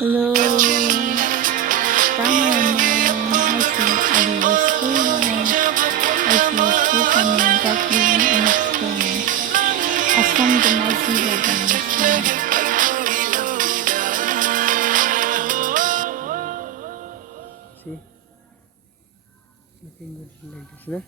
Hello, tama naman. I see someone أصلا بالمزيد See, nothing good like this, no?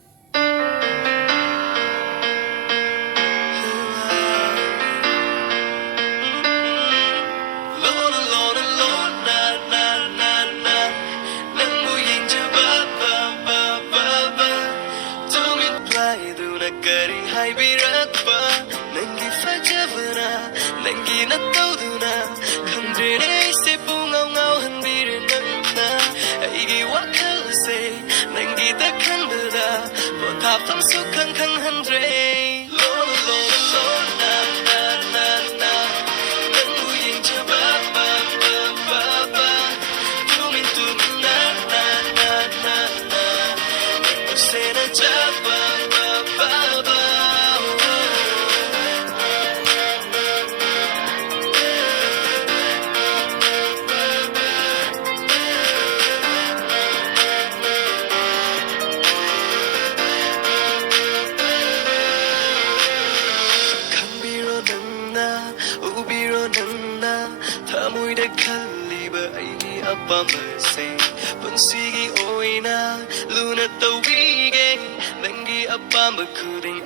Punsigi oina luna tawige nangi apamba kuding